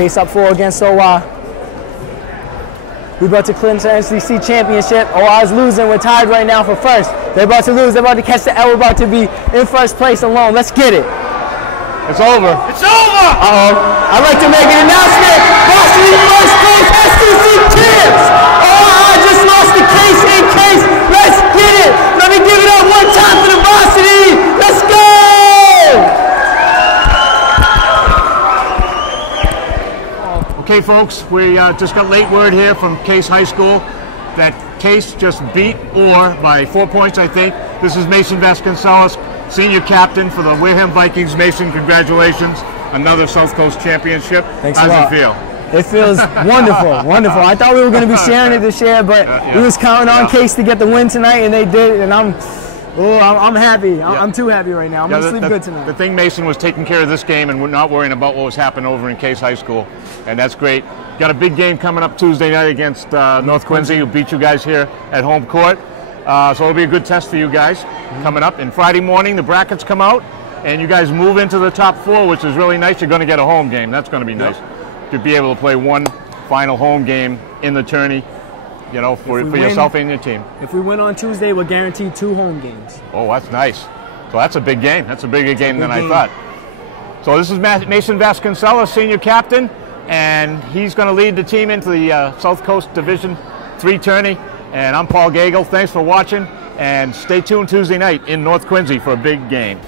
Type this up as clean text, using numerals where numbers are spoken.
Case up 4 against OR. We about to clinch the NCC championship. OR's losing. We're tied right now for first. They're about to lose. They're about to catch the L. We're about to be in first place alone. Let's get it. It's over. It's over! Uh-oh. I'd like to make an announcement. Varsity First Coast SCC champs! OR just lost the Case in Case. Let's get it. Let me give it up one time for the varsity. Let's go! Okay, folks, we just got late word here from Case High School that Case just beat OR by 4 points, I think. This is Mason Vasconcelos, senior captain for the Wareham Vikings. Mason, congratulations. Another South Coast championship. Thanks How a lot. does it feel? It feels wonderful, wonderful. I thought we were going to be sharing it this year, but we was counting on Case to get the win tonight, and they did, and I'm happy. I'm too happy right now. I'm going to sleep good tonight. The thing, Mason, was taking care of this game and we're not worrying about what was happening over in Case High School, and that's great. Got a big game coming up Tuesday night against North Quincy, who beat you guys here at home court. So it'll be a good test for you guys coming up. And Friday morning, the brackets come out, and you guys move into the top 4, which is really nice. You're going to get a home game. That's going to be nice to be able to play one final home game in the tourney, you know, for yourself and your team. If we win on Tuesday, we're guaranteed 2 home games. Oh, that's nice. So that's a big game. That's a bigger game than I thought. So this is Mason Vasconcelos, senior captain, and he's going to lead the team into the South Coast Division 3 tourney. And I'm Paul Gagel. Thanks for watching, and stay tuned Tuesday night in North Quincy for a big game.